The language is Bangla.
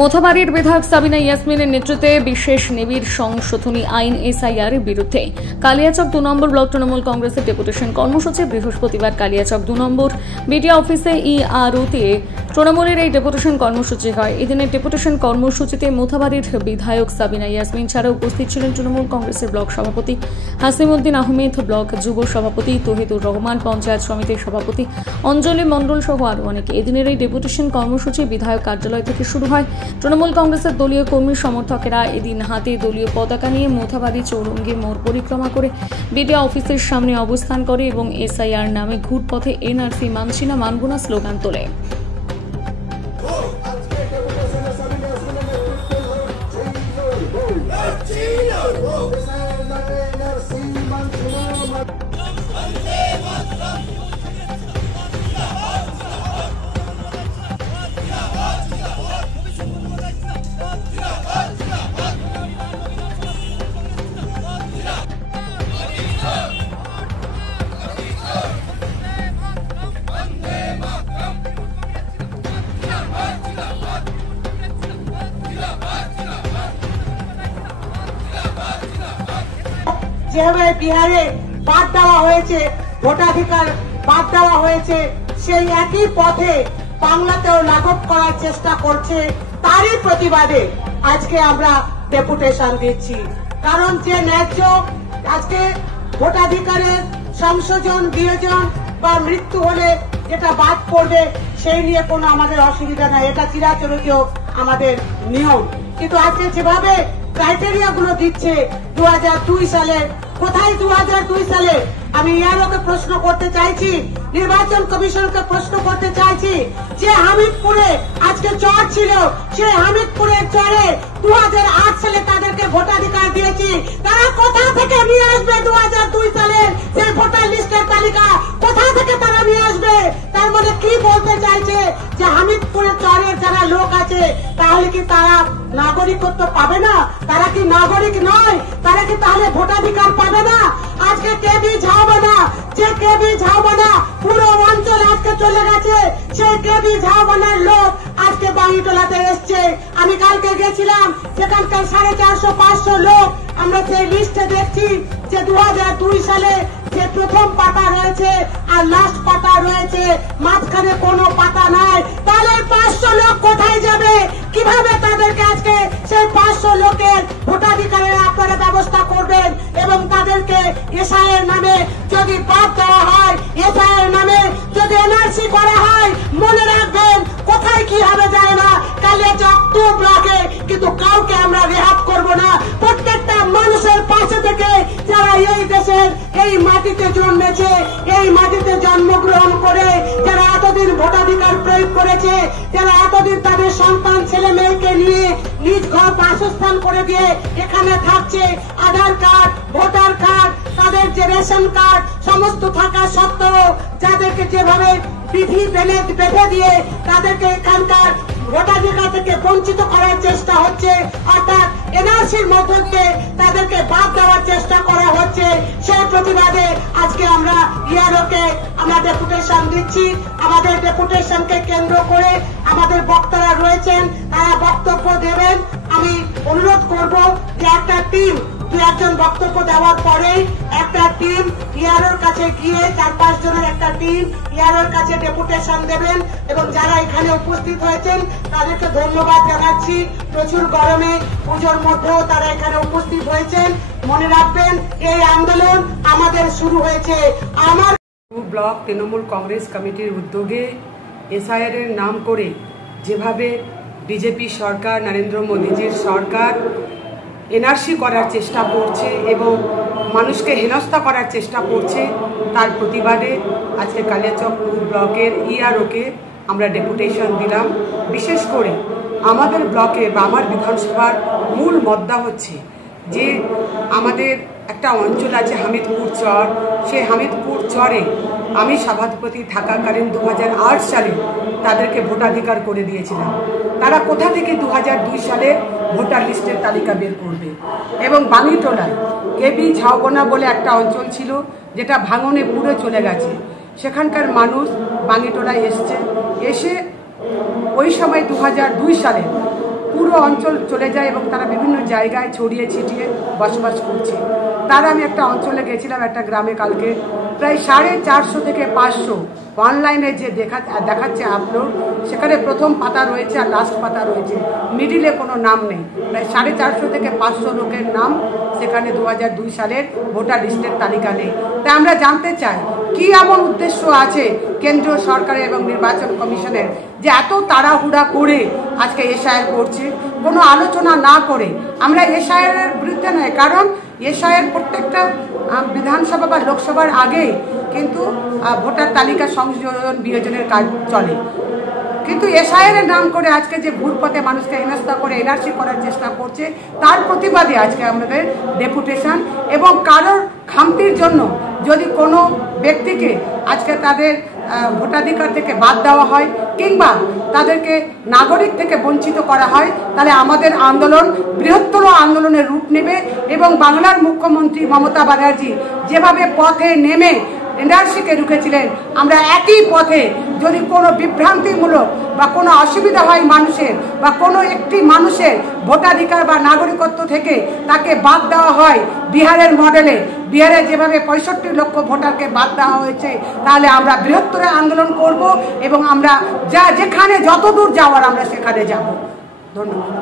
মোথাবাড়ির বিধায়ক সাবিনা ইয়াসমিনের নেতৃত্বে বিশেষ নিবিড় সংশোধনী আইন এসআইআর এর বিরুদ্ধে কালিয়াচক 2 নম্বর ব্লক তৃণমূল কংগ্রেসের ডেপুটেশন কর্মসূচি বৃহস্পতিবার কালিয়াচক 2 নম্বর বিডিও অফিসে ইআরওতে তৃণমূলের এই ডেপুটেশন কর্মসূচি হয়। এদিনের ডেপুটেশন কর্মসূচিতে মোথাবাড়ির বিধায়ক সাবিনা ইয়াসমিন ছাড়া উপস্থিত ছিলেন তৃণমূল কংগ্রেসের ব্লক সভাপতি হাসিমউদ্দিন আহমেদ, ব্লক যুব সভাপতি তহিদুর রহমান, পঞ্চায়েত সমিতির সভাপতি অঞ্জলি মণ্ডল সহ আরও অনেকে। এদিনের এই ডেপুটেশন কর্মসূচি বিধায়ক কার্যালয় থেকে শুরু হয়। তৃণমূল কংগ্রেসের দলীয় কর্মী সমর্থকেরা এদিন হাতে দলীয় পতাকা নিয়ে মোথাবাড়ি চৌরঙ্গি মোড় পরিক্রমা করে বিডিও অফিসের সামনে অবস্থান করে এবং এসআইআর নামে ঘুরপথে এনআরসি মানছি না মানব না স্লোগান তোলে। যেভাবে বিহারে বাদ দেওয়া হয়েছে, ভোটাধিকার বাদ দেওয়া হয়েছে, সেই একই পথে বাংলাতেও লাগু করার চেষ্টা করছে। তারই প্রতিবাদে আজকে আমরা ডেপুটেশন দিচ্ছি। কারণ যে ন্যায্য আজকে ভোটাধিকারের সংশোধন, বিয়োজন বা মৃত্যু হলে যেটা বাদ পড়বে সেই নিয়ে কোনো আমাদের অসুবিধা নাই, এটা চিরাচরিত আমাদের নিয়ম। কিন্তু আজকে যেভাবে ক্রাইটেরিয়া গুলো দিচ্ছে 2002 সালে, কোথায় 2002 সালে? আমি ইয়ারোকে প্রশ্ন করতে চাইছি, নির্বাচন কমিশনকে প্রশ্ন করতে চাইছি, যে হামিদপুরে আজকে চর ছিল, সেই হামিদপুরের চরে 2008 সালে তাদেরকে ভোটাধিকার দিয়েছি, তারা কোথা থেকে নিয়ে আসবে 2002 সালের সেই ভোটার লিস্টের তালিকা? কোথা থেকে তারা নিয়ে আসবে? তার মানে কি বলতে চাইছে যে হামিদপুরের চরের যারা লোক আছে তাহলে কি তারা নাগরিকত্ব পাবে না? তারা কি নাগরিক নয়? তারা কি তাহলে ভোটাধিকার পাবে না? আজকে কেবি ঝাউবানা, যে কেবি ঝাউবানা পুরো অঞ্চল আজকে চলে গেছে, সেই কেবি ঝাউবানার লোক আজকে বাঙ্গিটোলাতে এসছে। আমি কালকে গেছিলাম, সেখানকার 450-500 লোক আমরা সেই লিস্টে দেখছি যে 2002 সালে যে প্রথম পাতা রয়েছে আর লাস্ট পাতা রয়েছে, মাঝখানে কোনো পাতা নাই। তাহলে 500 লোক কোথায় যাবে? কিভাবে তাদেরকে আজকে সেই 500 লোকের ভোটাধিকারের আপনারা ব্যবস্থা করবেন? এবং তাদেরকে এসআইয়ের নামে যদি বাদ দেওয়া হয়, এসআইয়ের নামে যদি এনআরসি করা হয়, মনে রাখবেন কোথায় কি হবে যায় না, কালিয়াচক 2 ব্লকে কিন্তু কাউকে আমরা রেহাত করব না। প্রত্যেকটা মানুষের পাশে থেকে যারা এই দেশের এই মাটিতে জন্মেছে, এই মাটিতে জন্মগ্রহণ করে যারা এতদিন ভোটাধিকার প্রয়োগ করেছে, যারা এতদিন তাদের সন্তান ছেলে মেয়েকে নিয়ে নিজ ঘর বাসস্থান করে দিয়ে এখানে থাকছে, আধার কার্ড, ভোটার কার্ড, তাদের যে রেশন কার্ড সমস্ত থাকা সত্ত্বেও যাদেরকে যেভাবে বিধি বেঁধে দিয়ে তাদেরকে এখানকার ভোটাধিকার থেকে বঞ্চিত করার চেষ্টা হচ্ছে, অর্থাৎ এনআরসির মধ্য দিয়ে তাদেরকে বাদ দেওয়ার চেষ্টা করা হচ্ছে, সেই প্রতিবাদে আজকে আমরা ইয়ারোকে আমরা ডেপুটেশন দিচ্ছি। আমাদের ডেপুটেশনকে কেন্দ্র করে আমাদের বক্তারা রয়েছেন, তারা বক্তব্য দেবেন। আমি অনুরোধ করব যে একটা টিম, 2-1 বক্তব্য দেওয়ার পরে একটা টিম ইয়ারোর কাছে গিয়ে 4-5 জনের একটা টিম ইয়ারোর কাছে ডেপুটেশন দেবেন। এবং যারা এখানে উপস্থিত হয়েছেন তাদেরকে ধন্যবাদ জানাচ্ছি। প্রচুর গরমে পুজোর মধ্যেও তারা এখানে উপস্থিত হয়েছেন। মনে রাখবেন এই আন্দোলন আমাদের শুরু হয়েছে আমার ব্লক তৃণমূল কংগ্রেস কমিটির উদ্যোগে এসআইআর এর নাম করে যেভাবে বিজেপি সরকার, নরেন্দ্র মোদীজির সরকার এনআরসি করার চেষ্টা করছে এবং মানুষকে হেনস্থা করার চেষ্টা করছে, তার প্রতিবাদে আজকে কালিয়াচক 2 ব্লকের ইআরওকে আমরা ডেপুটেশন দিলাম। বিশেষ করে আমাদের ব্লকে বা আমার বিধানসভার মূল মুদ্দা হচ্ছে যে আমাদের একটা অঞ্চল আছে হামিদপুর চর, সেই হামিদপুর চরে আমি সভাপতি থাকাকালীন 2008 সালে তাদেরকে ভোটাধিকার করে দিয়েছিলাম। তারা কোথা থেকে 2002 সালে ভোটার লিস্টের তালিকা বের করবে? এবং বাঙ্গিটোলায় কেবি ঝাউবনা বলে একটা অঞ্চল ছিল যেটা ভাঙনে পুরো চলে গেছে, সেখানকার মানুষ বাঙ্গিটোলায় এসছে, এসে ওই সময় 2002 সালে পুরো অঞ্চল চলে যায় এবং তারা বিভিন্ন জায়গায় ছড়িয়ে ছিটিয়ে বসবাস করছে। তারা আমি একটা অঞ্চলে গেছিলাম, একটা গ্রামে কালকে, প্রায় 450 থেকে 500 অনলাইনে যে দেখাচ্ছে আপলোড, সেখানে প্রথম পাতা রয়েছে আর লাস্ট পাতা রয়েছে, মিডিলে কোনো নাম নেই। প্রায় 450 থেকে 500 লোকের নাম সেখানে 2002 সালের ভোটার লিস্টের তালিকা নেই। তাই আমরা জানতে চাই কি এমন উদ্দেশ্য আছে কেন্দ্রীয় সরকারের এবং নির্বাচন কমিশনের যে এত তাড়াহুড়া করে আজকে এসআইআর করছে, কোনো আলোচনা না করে। আমরা এসআইআরের বিরুদ্ধে নয়, কারণ এসআইআর প্রত্যেকটা বিধানসভা বা লোকসভার আগে কিন্তু ভোটার তালিকা সংযোজন বিয়োজনের কাজ চলে, কিন্তু এসআইআর নাম করে আজকে যে ভুল পথে মানুষকে হেনস্থা করে এনআরসি করার চেষ্টা করছে, তার প্রতিবাদে আজকে আমাদের ডেপুটেশন। এবং কারোর খামতির জন্য যদি কোনো ব্যক্তিকে আজকে তাদের ভোটাধিকার থেকে বাদ দেওয়া হয় কিংবা তাদেরকে নাগরিক থেকে বঞ্চিত করা হয়, তাহলে আমাদের আন্দোলন বৃহত্তর আন্দোলনের রূপ নেবে। এবং বাংলার মুখ্যমন্ত্রী মমতা ব্যানার্জি যেভাবে পথে নেমে এনআরসিকে রুখেছিলেন, আমরা একই পথে যদি কোনো বিভ্রান্তিমূলক বা কোনো অসুবিধা হয় মানুষের বা কোনো একটি মানুষের ভোটাধিকার বা নাগরিকত্ব থেকে তাকে বাদ দেওয়া হয় বিহারের মডেলে, বিহারে যেভাবে 65 লক্ষ ভোটারকে বাদ দেওয়া হয়েছে, তাহলে আমরা বৃহত্তর আন্দোলন করব এবং আমরা যেখানে যতদূর যাওয়ার আমরা সেখানে যাব। ধন্যবাদ।